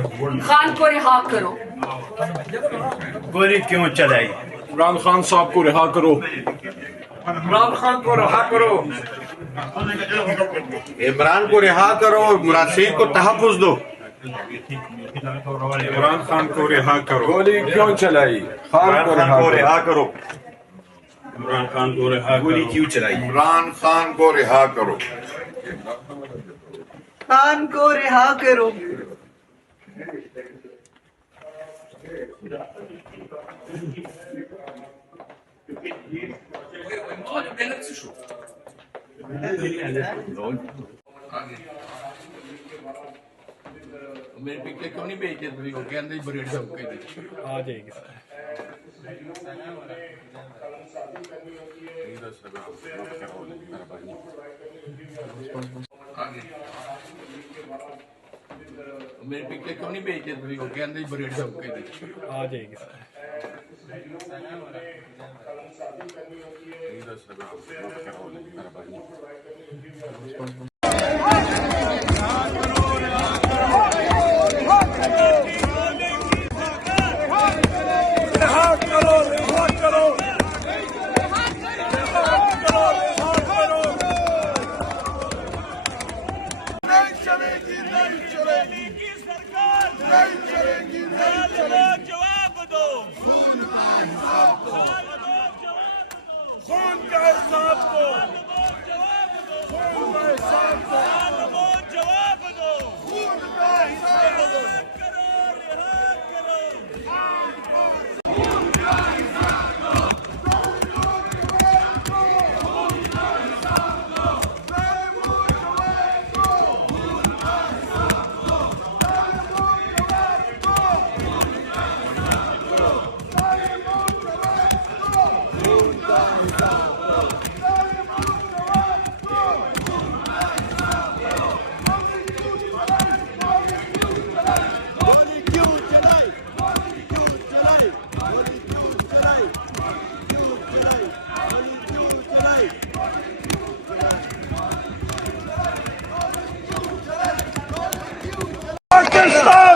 खान को रिहा करो। गोली क्यों चलाई? इमरान खान साहब को रिहा करो। इमरान खान को रिहा करो। इमरान को रिहा करो। मुराद को तहफ़्फ़ुज़ दो। इमरान खान को रिहा करो। गोली क्यों चलाई? इमरान खान को रिहा करो। इमरान खान को रिहा करो। गोली क्यों चलाई? इमरान खान को रिहा करो। खान को रिहा करो। मेरे पिक्चर क्यों नहीं भेजते तुझे वो कहते हैं बरेड सब के आ जाएगी सर। मेरे पिक्चर क्यों नहीं भेजते तुझे वो कहते हैं बरेड सब के आ जाएगी सर। जवाब दो। खून का हिसाब दो। खून का हिसाब दो। जवाब दो। खून का हिसाब दो।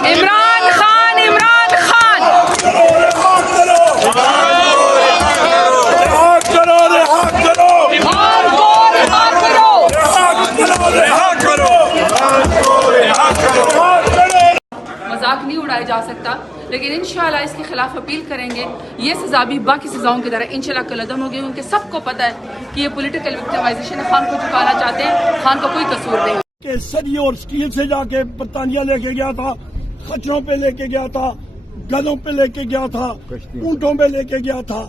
इमरान खान, इमरान खान, मजाक नहीं उड़ाया जा सकता, लेकिन इंशाल्लाह इसके खिलाफ अपील करेंगे। ये सजा भी बाकी सजाओं की तरह इंशाल्लाह कलअदम होगी, क्योंकि सबको पता है कि ये पॉलिटिकल विक्टिमाइजेशन है। खान को झुकाना चाहते हैं, खान का कोई कसूर नहीं। के सदियों और स्टील से जाके बरतानिया लेके गया था, खच्चरों पे लेके गया था, गधों पे लेके गया था, ऊंटों पे लेके गया था,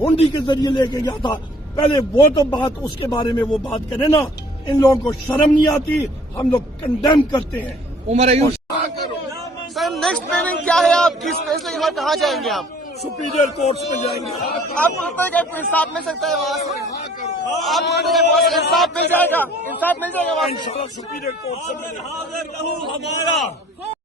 हुंडी के जरिए लेके गया था। पहले वो तो बात, उसके बारे में वो बात करें ना। इन लोगों को शर्म नहीं आती, हम लोग कंडेम करते हैं। सर नेक्स्ट प्लानिंग क्या है आपकी? इस फैसले के बाद कहाँ जाएंगे आप? सुपीरियर कोर्ट्स में जाएंगे। आपको लगता है कि इंसाफ मिल सकता है वहाँ से? आपको लगता है वहाँ से इंसाफ मिल जाएगा? इंसाफ मिल जाएगा वहाँ से? इंशाल्लाह सुपीरियर कोर्ट से मिलेगा। हमारा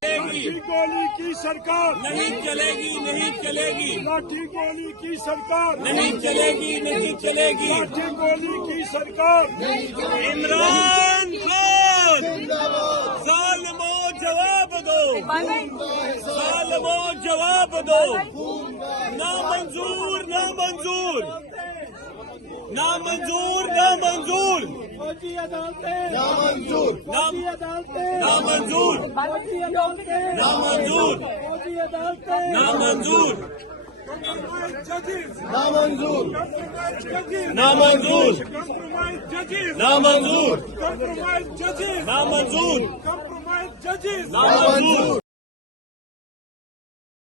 लाठी गोली की सरकार नहीं चलेगी, नहीं चलेगी, लाठी गोली की सरकार नहीं चलेगी, नहीं चलेगी। लाठी गोली की सरकार। इमरान खान जालिमो जवाब दो। जालिमो जवाब दो। ना मंजूर, ना मंजूर, ना मंजूर, ना मंजूर, ना मंजूर। ना मंजूर, ना मंजूर, ना मंजूर, ना मंजूर। ना मंजूर, Compromise judges. ना मंजूर, Compromise judges. ना मंजूर, Compromise judges. ना मंजूर।